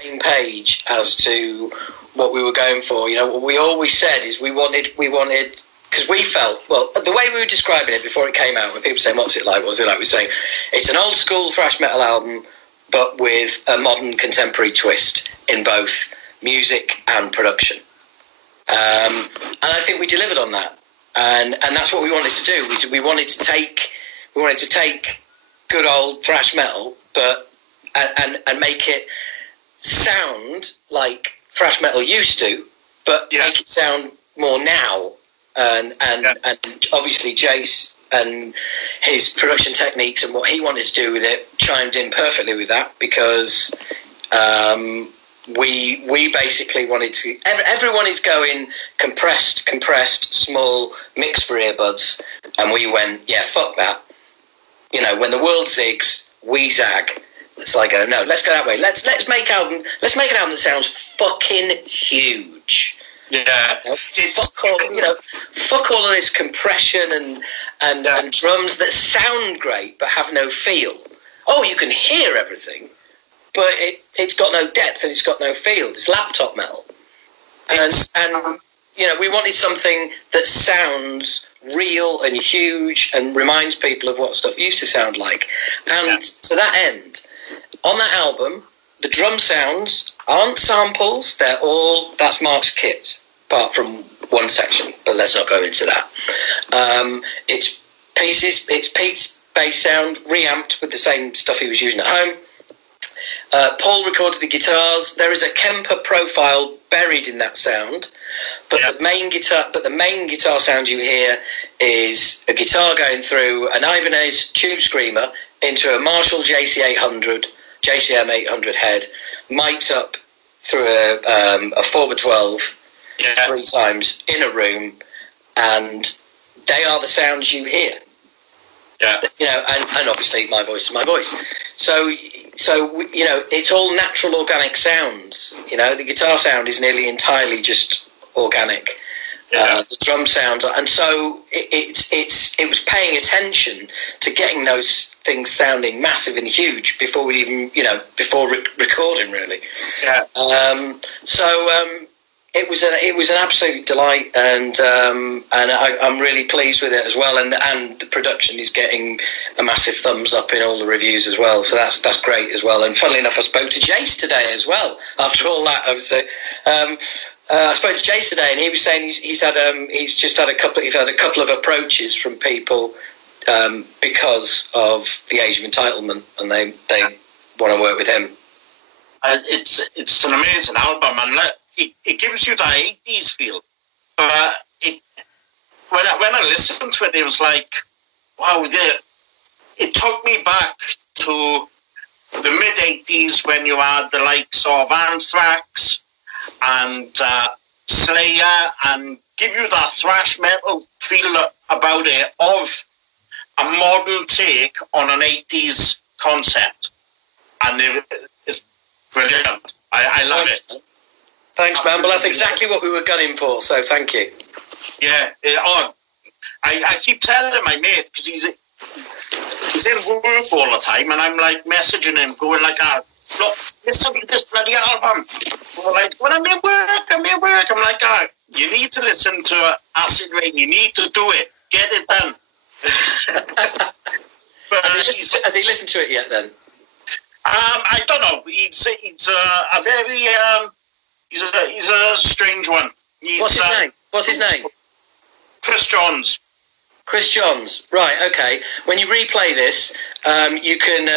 same page as to what we were going for. You know, what we always said is we wanted, because we felt, well, the way we were describing it before it came out, when people say, what's it like, what's it like, we were saying, it's an old school thrash metal album, but with a modern contemporary twist in both music and production. And I think we delivered on that. And that's what we wanted to do. We wanted to take good old thrash metal, but and make it sound like thrash metal used to, but make it sound more now. And obviously Jace and his production techniques and what he wanted to do with it chimed in perfectly with that, because we basically wanted to. Everyone is going compressed, small, mixed for earbuds, and we went, yeah, fuck that. You know, when the world zigs, we zag. It's like, no, let's go that way. Let's make an album that sounds fucking huge. Yeah, fuck all of this compression and drums that sound great but have no feel. Oh, you can hear everything, but it's got no depth and it's got no feel. It's laptop metal, and you know, we wanted something that sounds real and huge and reminds people of what stuff used to sound like. And to that end, on that album, the drum sounds aren't samples, that's Mark's kit, apart from one section, but let's not go into that. It's Pete's bass sound, reamped with the same stuff he was using at home. Paul recorded the guitars. There is a Kemper profile buried in that sound, but the main guitar sound you hear is a guitar going through an Ibanez Tube Screamer into a Marshall JCM 800 head, mic'd up through a 4x12 3 times in a room, and they are the sounds you hear. Yeah, you know, and obviously my voice is my voice. So you know, it's all natural, organic sounds. You know, the guitar sound is nearly entirely just organic. The drum sound, and so it was paying attention to getting those things sounding massive and huge before we even, before recording, really. It was an absolute delight, and I'm really pleased with it as well, and the production is getting a massive thumbs up in all the reviews as well, so that's great as well. And funnily enough, I spoke to Jace today as well. After all that, I spoke to Jace today, and he was saying he's had a couple of approaches from people because of the Age of Entitlement, and they want to work with him. It's an amazing album, and it gives you that 80s feel. But when I listened to it, it was like, wow, it took me back to the mid-80s when you had the likes of Anthrax and Slayer, and give you that thrash metal feel about it, of a modern take on an 80s concept. And it's brilliant. I love it. Thanks, man. Well, that's exactly what we were gunning for, so thank you. Yeah. I keep telling my mate, because he's in work all the time, and I'm like messaging him, going like, look, listen to this bloody album. We're like, when I'm in work. I'm like, you need to listen to Acid Rain. You need to do it. Get it done. But, has he listened to it yet, then? I don't know. He's a very... He's a strange one. What's his name? Chris Johns. Chris Johns. Right. Okay. When you replay this, you can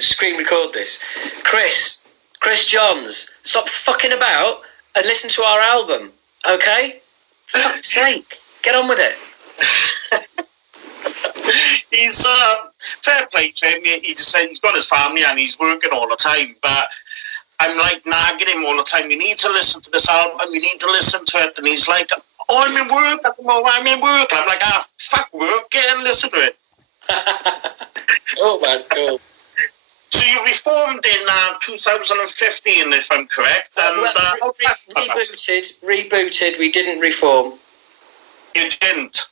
screen record this. Chris Johns, stop fucking about and listen to our album. Okay. For fuck's sake, get on with it. He's fair play to him. He's got his family and he's working all the time, but I'm like nagging him all the time. You need to listen to this album. You need to listen to it. And he's like, oh, I'm in work at the moment. I'm in work. And I'm like, fuck work. Get and listen to it. Oh, man, cool. So you reformed in 2015, if I'm correct. And rebooted. We didn't reform. You didn't?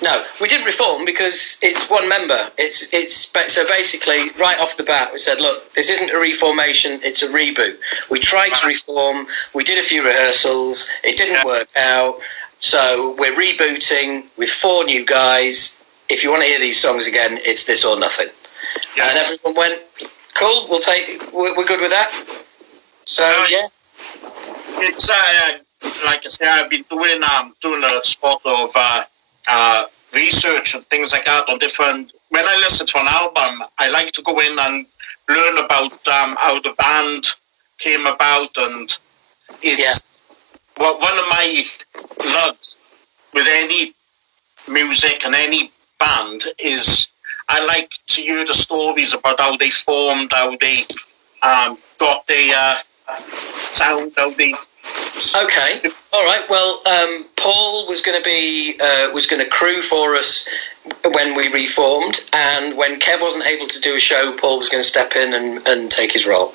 No, we didn't reform because it's one member. So basically, right off the bat, we said, look, this isn't a reformation, it's a reboot. We tried to reform, we did a few rehearsals, it didn't work out, so we're rebooting with 4 new guys. If you want to hear these songs again, it's this or nothing. Yeah. And everyone went, cool, we're good with that. So, yeah. It's, like I say, I've been doing a spot of research and things like that on different... When I listen to an album, I like to go in and learn about how the band came about, and it's one of my loves with any music and any band is I like to hear the stories about how they formed, how they got their sound, how they... Okay, all right. Well, Paul was going to crew for us when we reformed, and when Kev wasn't able to do a show, Paul was going to step in and take his role.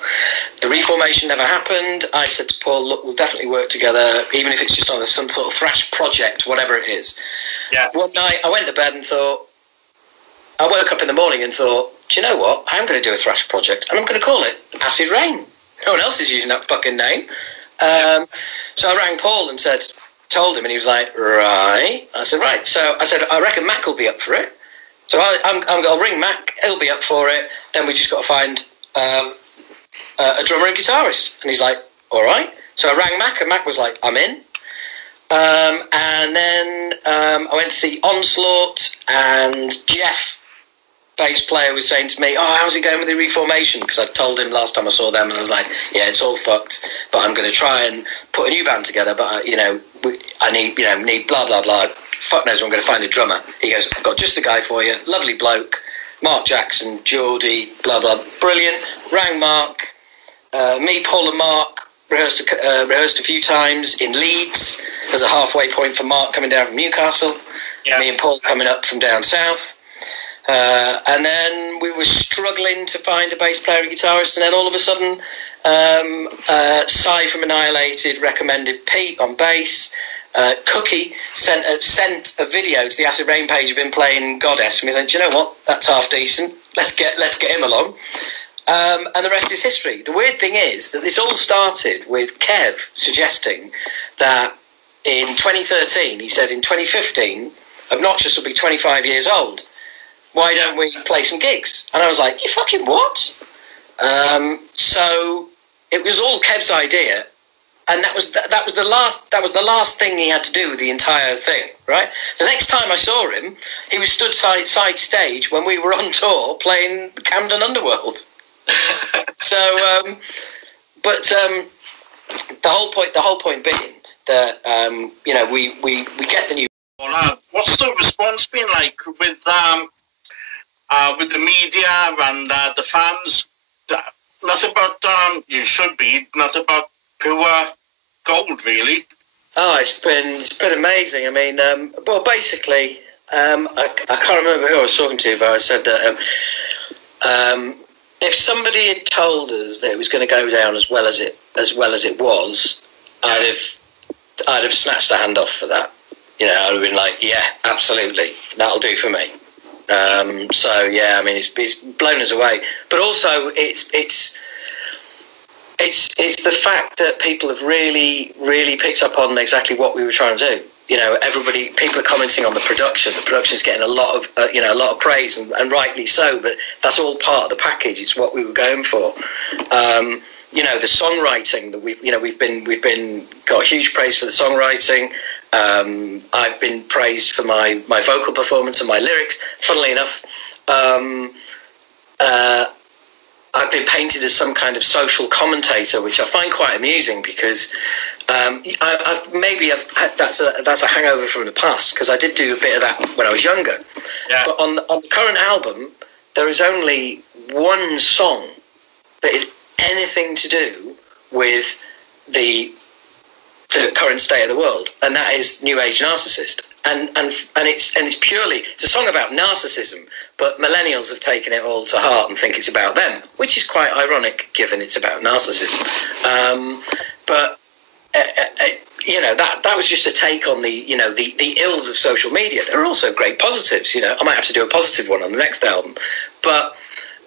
The reformation never happened. I said to Paul, look, we'll definitely work together, even if it's just on some sort of thrash project, whatever it is. Yeah. One night, I went to bed and thought, I woke up in the morning and thought, do you know what? I'm going to do a thrash project, and I'm going to call it Acid Rain. No one else is using that fucking name. So I rang Paul and told him, and he was like, right. I said, right. So I said, I reckon Mac will be up for it. So I'll ring Mac, he'll be up for it. Then we just got to find a drummer and guitarist. And he's like, all right. So I rang Mac, and Mac was like, I'm in. And then I went to see Onslaught, and Jeff, bass player, was saying to me, how's it going with the reformation? Because I told him last time I saw them, and I was like, yeah, it's all fucked, but I'm going to try and put a new band together, but I need blah blah blah, fuck knows, I'm going to find a drummer. He goes, I've got just the guy for you, lovely bloke, Mark Jackson, Geordie, blah blah, brilliant. Rang Mark, me, Paul and Mark rehearsed a few times in Leeds as a halfway point for Mark coming down from Newcastle. Me and Paul coming up from down south. And then we were struggling to find a bass player and guitarist, and then all of a sudden, Cy from Annihilated recommended Pete on bass. Cookie sent a video to the Acid Rain page of him playing Goddess, and we thought, do you know what? That's half decent. Let's get him along. And the rest is history. The weird thing is that this all started with Kev suggesting that in 2013, he said in 2015, Obnoxious will be 25 years old. Why don't we play some gigs? And I was like, you fucking what? So it was all Kev's idea, and that was the last thing he had to do with the entire thing, right? The next time I saw him, he was stood side stage when we were on tour playing Camden Underworld. So, but the whole point being that we get the new. What's the response been like with the media and the fans? Nothing but nothing but pure gold, really. Oh, it's been amazing. I mean, well, basically, I can't remember who I was talking to, but I said that if somebody had told us that it was going to go down as well as it was, I'd have snatched the hand off for that. I'd have been like, yeah, absolutely, that'll do for me. So yeah, I mean, it's blown us away, but also it's the fact that people have really, really picked up on exactly what we were trying to do. People are commenting on the production. The production's getting a lot of praise, and rightly so. But that's all part of the package. It's what we were going for. The songwriting that we've been got huge praise for the songwriting. I've been praised for my vocal performance and my lyrics. Funnily enough, I've been painted as some kind of social commentator, which I find quite amusing because that's a hangover from the past, because I did do a bit of that when I was younger. Yeah. But on the current album, there is only one song that is anything to do with the current state of the world, and that is New Age Narcissist. And it's purely a song about narcissism, but millennials have taken it all to heart and think it's about them, which is quite ironic given it's about narcissism. But that was just a take on the ills of social media. There are also great positives. I might have to do a positive one on the next album, but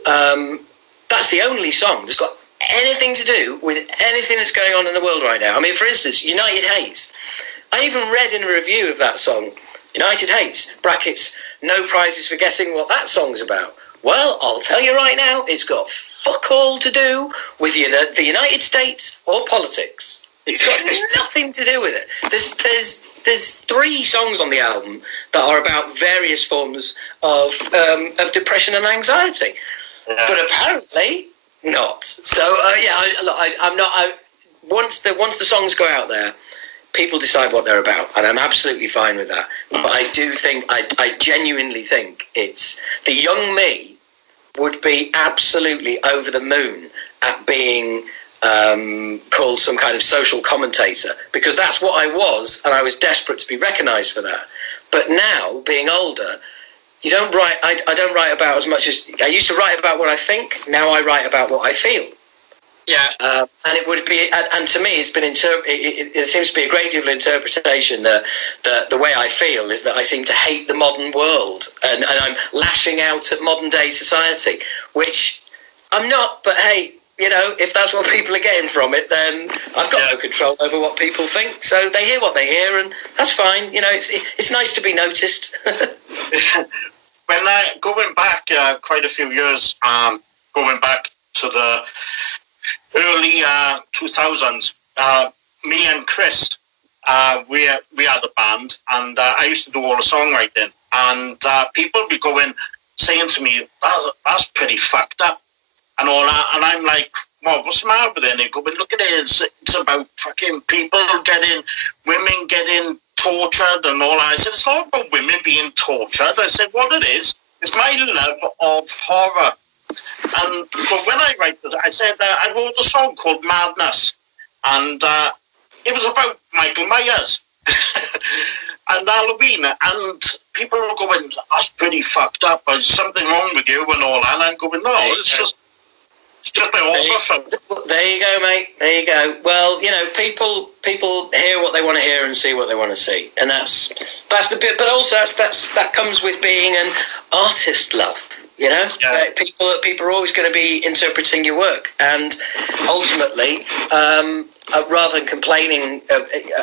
that's the only song that's got anything to do with anything that's going on in the world right now. I mean, for instance, United Hates. I even read in a review of that song, United Hates, brackets, no prizes for guessing what that song's about. Well, I'll tell you right now, it's got fuck all to do with the United States or politics. It's got nothing to do with it. There's 3 songs on the album that are about various forms of depression and anxiety, but apparently not. So I'm not. Once the songs go out there, people decide what they're about, and I'm absolutely fine with that. But I do think, I genuinely think it's the young me would be absolutely over the moon at being called some kind of social commentator, because that's what I was, and I was desperate to be recognised for that. But now, being older, I don't write about as much as I used to write about what I think. Now I write about what I feel. Yeah, and it would be, and to me, it's been it seems to be a great deal of interpretation that the way I feel is that I seem to hate the modern world, and I'm lashing out at modern day society, which I'm not. But hey, if that's what people are getting from it, then I've got no control over what people think. So they hear what they hear, and that's fine. It's nice to be noticed. When going back quite a few years, going back to the early 2000s, me and Chris, we had a band, and I used to do all the songwriting, and people be saying to me, that's pretty fucked up, and all that, and I'm like, well, what's the matter with it? And they go, look at it, it's about fucking women getting tortured and all that. I said, it's not about women being tortured. I said, what it is my love of horror. And but when I write this, I said I wrote a song called Madness, and it was about Michael Myers and Halloween, and people were going, that's pretty fucked up, there's something wrong with you and all that, and I'm going, no, it's just my horror film. There you go, mate, there you go. Well, people hear what they want to hear and see what they want to see, and that's the bit, but also that comes with being an artist, love. People are always going to be interpreting your work, and ultimately, rather than complaining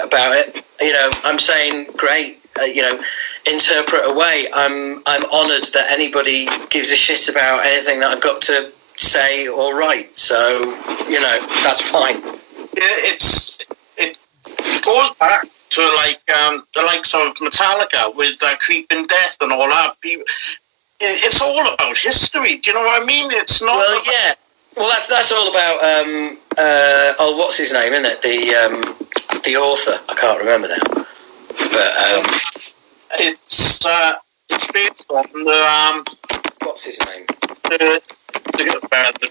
about it, I'm saying, great, interpret away. I'm honoured that anybody gives a shit about anything that I've got to say or write. So that's fine. Yeah, it goes back to the likes of Metallica with Creeping Death and all that. It's all about history. Do you know what I mean? It's not. Well, yeah. Well, that's all about. What's his name? Isn't it the author? I can't remember now. But it's based on the what's his name? The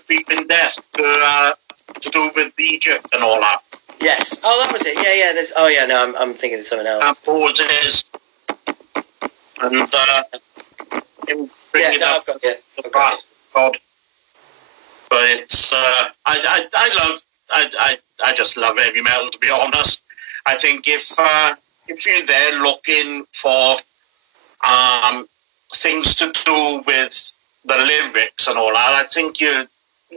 Creeping Death to do with Egypt and all that. Yes. Oh, that was it. Yeah. There's. No, I'm thinking of something else. Moses and. I've got it. God. But it's I just love heavy metal, to be honest. I think if you're there looking for things to do with the lyrics and all that, I think you're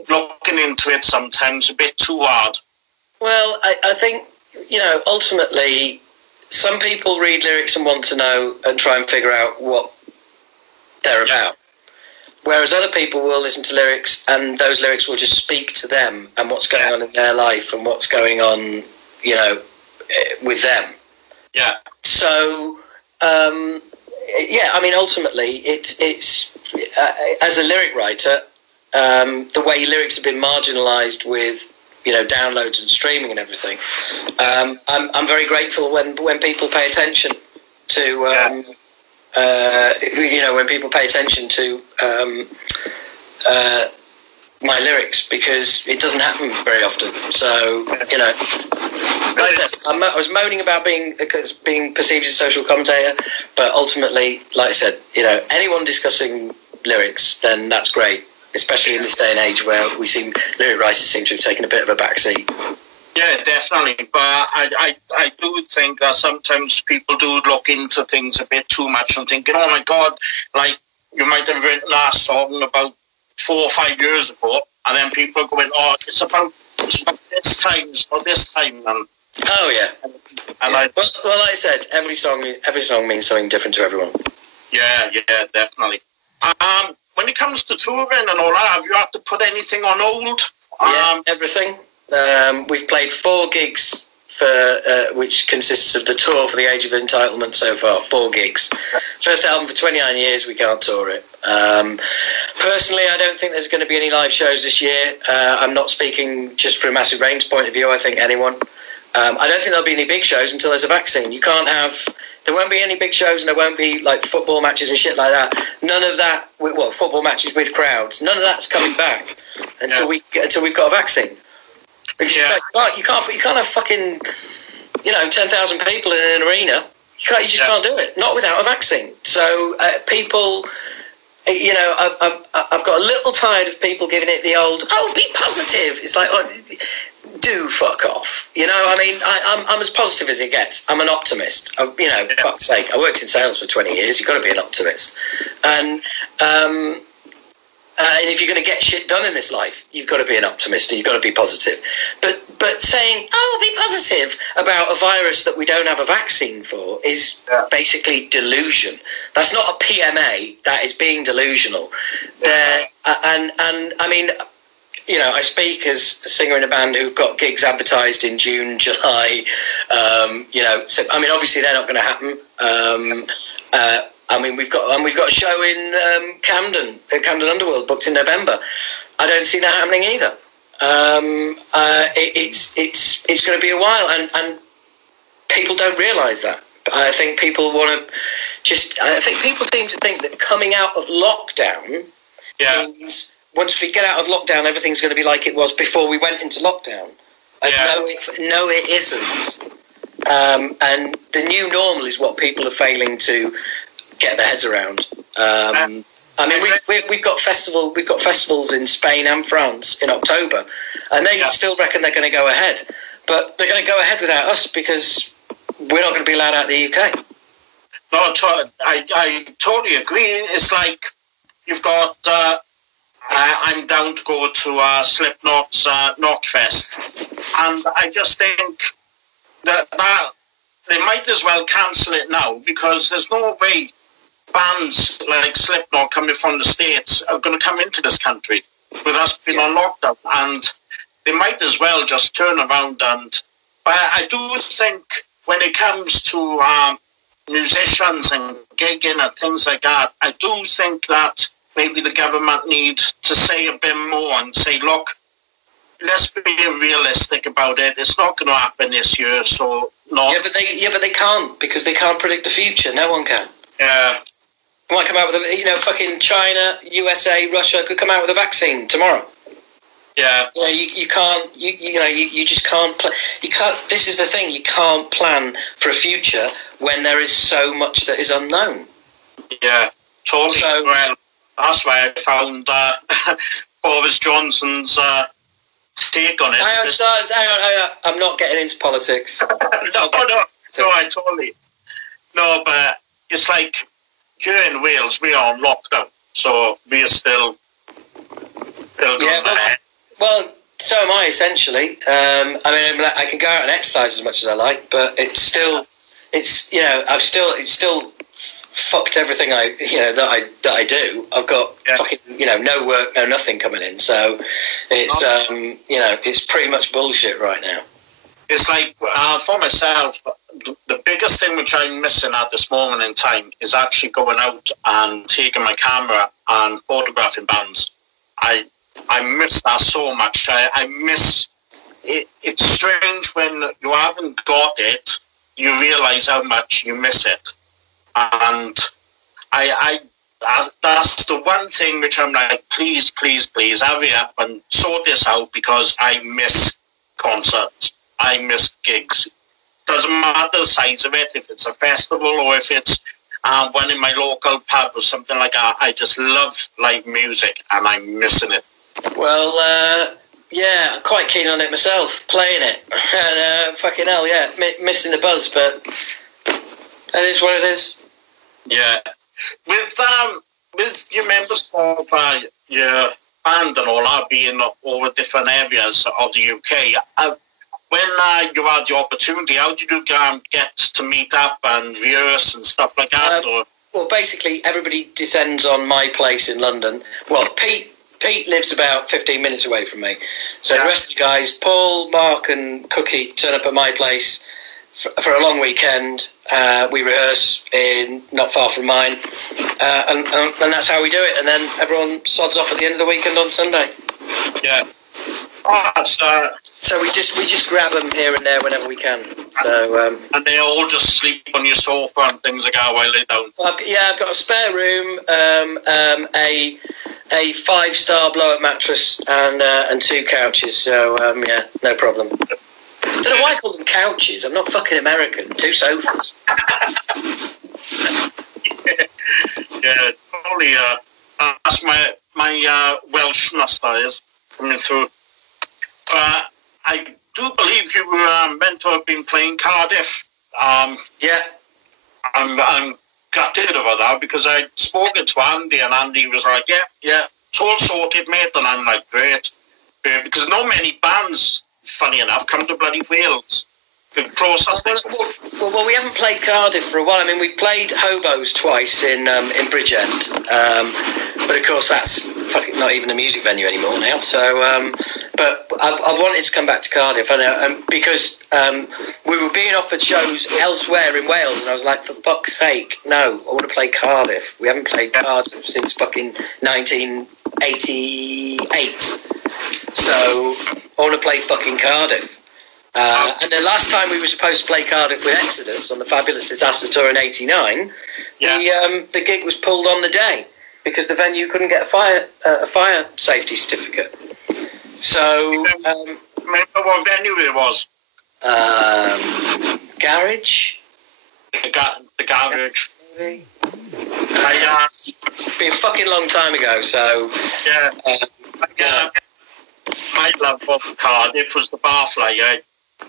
looking into it sometimes a bit too hard. Well, I think ultimately some people read lyrics and want to know and try and figure out what they're about, whereas other people will listen to lyrics and those lyrics will just speak to them and what's going on in their life and what's going on with them. So ultimately it's as a lyric writer, the way lyrics have been marginalised with downloads and streaming and everything, I'm very grateful when people pay attention to when people pay attention to my lyrics, because it doesn't happen very often. So like I said, I was moaning about being perceived as a social commentator, but ultimately, like I said, anyone discussing lyrics, then that's great, especially in this day and age where lyric writers seem to have taken a bit of a backseat. Yeah, definitely. But I do think that sometimes people do look into things a bit too much and thinking, oh my God, like you might have written that song about 4 or 5 years ago, and then people are going, oh, it's about this time, it's about this time. And, oh, yeah. And yeah. Well, like I said, every song means something different to everyone. Yeah, definitely. When it comes to touring and all that, have you had to put anything on hold? Yeah, everything. We've played 4 gigs which consists of the tour for the Age of Entitlement so far. 4 gigs. First album for 29 years. We can't tour it. Personally, I don't think there's going to be any live shows this year. I'm not speaking just from Massive Rain's point of view. I think anyone. I don't think there'll be any big shows until there's a vaccine. You can't have. There won't be any big shows, and there won't be like football matches and shit like that. None of that. Well, football matches with crowds. None of that's coming back until we've got a vaccine. Because you can't have fucking 10,000 people in an arena. You just can't do it. Not without a vaccine. So people, I've got a little tired of people giving it the old, oh, be positive. It's like, oh, do fuck off. I mean, I'm as positive as it gets. I'm an optimist. Fuck's sake. I worked in sales for 20 years. You've got to be an optimist. And if you're going to get shit done in this life, you've got to be an optimist and you've got to be positive. But saying, oh, be positive about a virus that we don't have a vaccine for is basically delusion. That's not a PMA. That is being delusional. And I mean, I speak as a singer in a band who've got gigs advertised in June, July. So I mean, obviously they're not going to happen. I mean, we've got a show in Camden Underworld booked in November. I don't see that happening either. It's going to be a while, and people don't realise that. I think people want to I think people seem to think that coming out of lockdown means once we get out of lockdown, everything's going to be like it was before we went into lockdown. No, it isn't. And the new normal is what people are failing to get their heads around. I mean, we've got festivals in Spain and France in October, and they still reckon they're going to go ahead, but they're going to go ahead without us because we're not going to be allowed out of the UK. No, I totally agree. It's like you've got. I'm down to go to Slipknot's Knockfest, and I just think that they might as well cancel it now because there's no way bands like Slipknot coming from the States are going to come into this country with us being on lockdown, and they might as well just turn around but I do think when it comes to musicians and gigging and things like that, I do think that maybe the government need to say a bit more and say, look, let's be realistic about it. It's not going to happen this year, so no. Yeah, but they can't because they can't predict the future. No one can. Yeah. They might come out with fucking China, USA, Russia could come out with a vaccine tomorrow. Yeah. You can't. You just can't. You can't. This is the thing. You can't plan for a future when there is so much that is unknown. Yeah. Totally. So, well, that's why I found Boris Johnson's take on it. Hang on. I'm not getting into politics. No, I totally. No, but it's like here in Wales, we are on lockdown, so we are still going ahead. Well, so am I, essentially. I mean, I can go out and exercise as much as I like, but it's still fucked everything that I do. I've got fucking no work, no nothing coming in, so it's it's pretty much bullshit right now. It's like for myself, the biggest thing which I'm missing at this moment in time is actually going out and taking my camera and photographing bands. I miss that so much. I miss it. It's strange when you haven't got it, you realise how much you miss it. And that's the one thing which I'm like, please, hurry up and sort this out because I miss concerts. I miss gigs. Doesn't matter the size of it, if it's a festival or if it's one in my local pub or something like that. I just love live music and I'm missing it. Well, Yeah, I'm quite keen on it myself, playing it. And fucking hell, yeah, missing the buzz, but that is what it is. Yeah. With your members of your band and all that being over different areas of the UK, when you had the opportunity, how did you get to meet up and rehearse and stuff like that? Well, basically, everybody descends on my place in London. Well, Pete lives about 15 minutes away from me. So the rest of the guys, Paul, Mark and Cookie, turn up at my place for a long weekend. We rehearse not far from mine. And that's how we do it. And then everyone sods off at the end of the weekend on Sunday. Yeah. Oh, so we just grab them here and there whenever we can. So and they all just sleep on your sofa and things like that while they don't. I've got a spare room, a 5-star blow-up mattress, and 2 couches. So yeah, no problem. I don't know why I call them couches. I'm not fucking American. 2 sofas. Yeah, probably. That's my Welshness that is coming through. I do believe you were meant to have been playing Cardiff. Yeah. I'm gutted about that because I'd spoken to Andy and Andy was like, yeah, it's all sorted, mate. And I'm like, great. Because not many bands, funny enough, come to bloody Wales. The process. Well, we haven't played Cardiff for a while. I mean, we've played Hobos twice in Bridgend. But of course, that's fucking not even a music venue anymore now. So, but I wanted to come back to Cardiff, because we were being offered shows elsewhere in Wales, and I was like, for fuck's sake, no, I want to play Cardiff. We haven't played Cardiff since fucking 1988. So I want to play fucking Cardiff. And the last time we were supposed to play Cardiff with Exodus on the Fabulous Disaster Tour in '89, the gig was pulled on the day because the venue couldn't get a fire safety certificate. So, remember what venue it was? Garage. The Garage. Maybe. Be a fucking long time ago. So my love of Cardiff was the Barfly.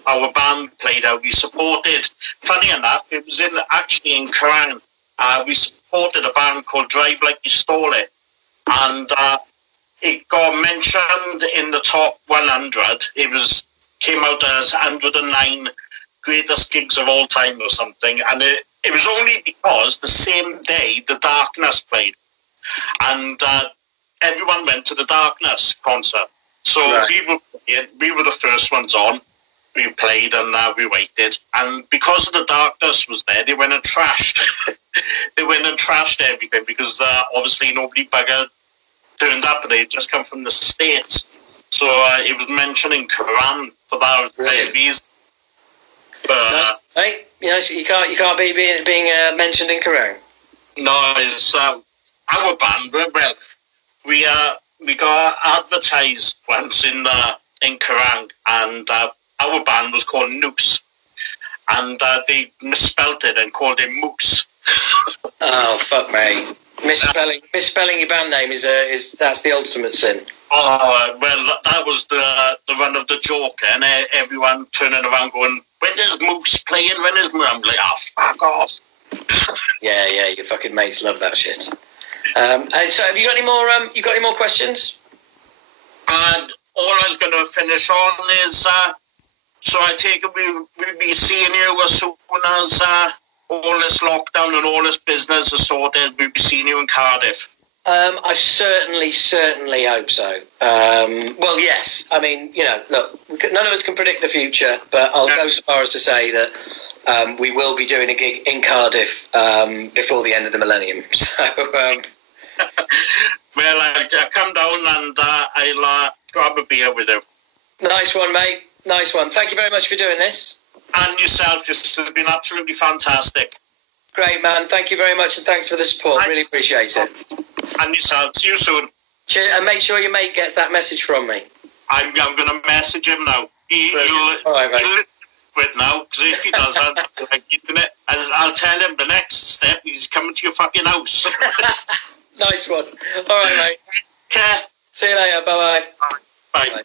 Our band played out. We supported. Funny enough, it was actually in Crown. We supported a band called Drive Like You Stole It, and it got mentioned in the top 100. It came out as 109 greatest gigs of all time or something, and it was only because the same day The Darkness played, and everyone went to the Darkness concert. So we were the first ones on. We played and we waited, and because of The Darkness was there, they went and trashed. They went and trashed everything because obviously nobody bugger turned up. They'd just come from the States, so it was mentioning Quran for that reason. But hey, yes, you can't be being mentioned in Quran. No, it's our band. Well, we got advertised once in Quran, and our band was called Noose, and they misspelt it and called it Moose. Oh fuck me! Misspelling your band name that's the ultimate sin. Oh well, that was the run of the joke, and everyone turning around going, "When is Moose playing? When is Moose?" I'm like, "Oh, fuck off!" Yeah, your fucking mates love that shit. So have you got any more? You got any more questions? And all I was going to finish on is, so I take it we'll be seeing you as soon as all this lockdown and all this business is sorted. We'll be seeing you in Cardiff. I certainly hope so. Well, yes. I mean, look, none of us can predict the future, but I'll go so far as to say that we will be doing a gig in Cardiff before the end of the millennium. So, well, I'll come down and I'll grab a beer with you. Nice one, mate. Nice one. Thank you very much for doing this. And yourself, it's been absolutely fantastic. Great, man. Thank you very much, and thanks for the support. Really appreciate it. And yourself. See you soon. Cheers, and make sure your mate gets that message from me. I'm going to message him now. All right, mate. He'll now, because if he does, I'll tell him the next step. He's coming to your fucking house. Nice one. All right, mate. Care. See you later. Bye-bye. Bye. Bye.